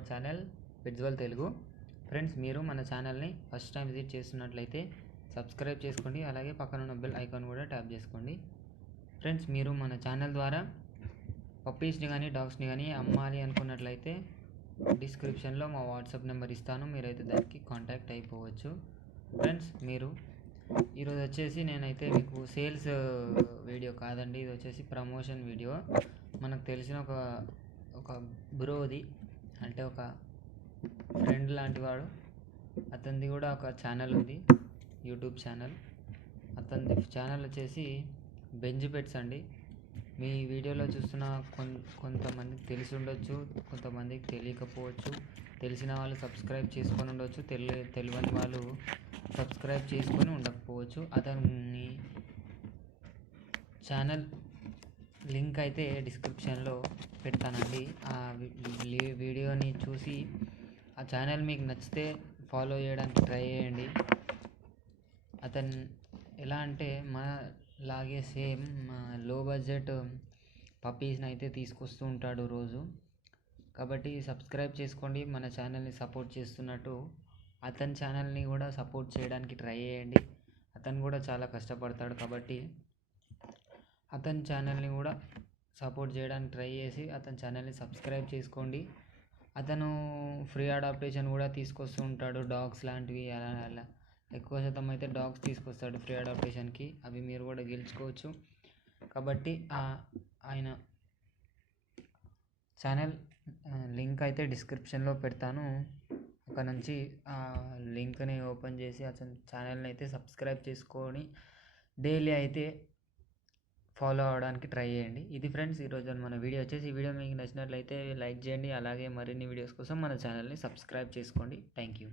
Our channel visual Telugu. Friends, మీరు మన ఛానల్ని ఫస్ట్ టైం విజిట్ చేస్తున్నట్లయితే సబ్స్క్రైబ్ చేసుకోండి, అలాగే పక్కన ఉన్న బెల్ ఐకాన్ కూడా ట్యాప్ చేసుకోండి. ఫ్రెండ్స్, మీరు మన ఛానల్ ద్వారా పప్పీస్ని కానీ డాగ్స్ని కానీ అమ్మాలి అనుకున్నట్లయితే డిస్క్రిప్షన్లో మా వాట్సాప్ నెంబర్ ఇస్తాను, మీరైతే దానికి కాంటాక్ట్ అయిపోవచ్చు. ఫ్రెండ్స్, మీరు ఈరోజు వచ్చేసి నేనైతే మీకు సేల్స్ వీడియో కాదండి, ఇది వచ్చేసి ప్రమోషన్ వీడియో. మనకు తెలిసిన ఒక బ్రోది, అంటే ఒక ఫ్రెండ్ లాంటి వాడు, అతనిది కూడా ఒక ఛానల్ ఉంది, యూట్యూబ్ ఛానల్. అతని ఛానల్ వచ్చేసి బెంజ్ పెట్స్ అండి. మీ వీడియోలో చూస్తున్న కొంతమందికి తెలిసి ఉండొచ్చు, కొంతమందికి తెలియకపోవచ్చు. తెలిసిన వాళ్ళు సబ్స్క్రైబ్ చేసుకొని ఉండొచ్చు, తెలియని వాళ్ళు సబ్స్క్రైబ్ చేసుకొని ఉండకపోవచ్చు. అతని ఛానల్ లింక్ అయితే డిస్క్రిప్షన్లో పెడతానండి. ఆ వీడియోని చూసి ఆ ఛానల్ మీకు నచ్చితే ఫాలో చేయడానికి ట్రై చేయండి. అతను ఎలా అంటే మనలాగే సేమ్ లో బడ్జెట్ పప్పీస్ని అయితే తీసుకొస్తూ ఉంటాడు రోజు. కాబట్టి సబ్స్క్రైబ్ చేసుకోండి, మన ఛానల్ని సపోర్ట్ చేస్తున్నట్టు అతని ఛానల్ని కూడా సపోర్ట్ చేయడానికి ట్రై చేయండి. అతను కూడా చాలా కష్టపడతాడు, కాబట్టి అతని ఛానల్ని కూడా సపోర్ట్ చేయడానికి ట్రై చేసి అతని ఛానల్ని సబ్స్క్రైబ్ చేసుకోండి. అతను ఫ్రీ అడాప్టేషన్ కూడా తీసుకొస్తూ ఉంటాడు, డాగ్స్ లాంటివి. అలా ఎక్కువ శాతం అయితే డాగ్స్ తీసుకొస్తాడు ఫ్రీ అడాప్టేషన్కి, అవి మీరు కూడా గెలుచుకోవచ్చు. కాబట్టి ఆయన ఛానల్ లింక్ అయితే డిస్క్రిప్షన్లో పెడతాను. అక్కడ నుంచి ఆ లింక్ని ఓపెన్ చేసి అతని ఛానల్ని అయితే సబ్స్క్రైబ్ చేసుకొని డైలీ అయితే ఫాలో అవ్వడానికి ట్రై చేయండి. ఇది ఫ్రెండ్స్ ఈరోజు మన వీడియో వచ్చేసి. ఈ వీడియో మీకు నచ్చినట్లయితే లైక్ చేయండి, అలాగే మరిన్ని వీడియోస్ కోసం మన ఛానల్ని సబ్స్క్రైబ్ చేసుకోండి. Thank you.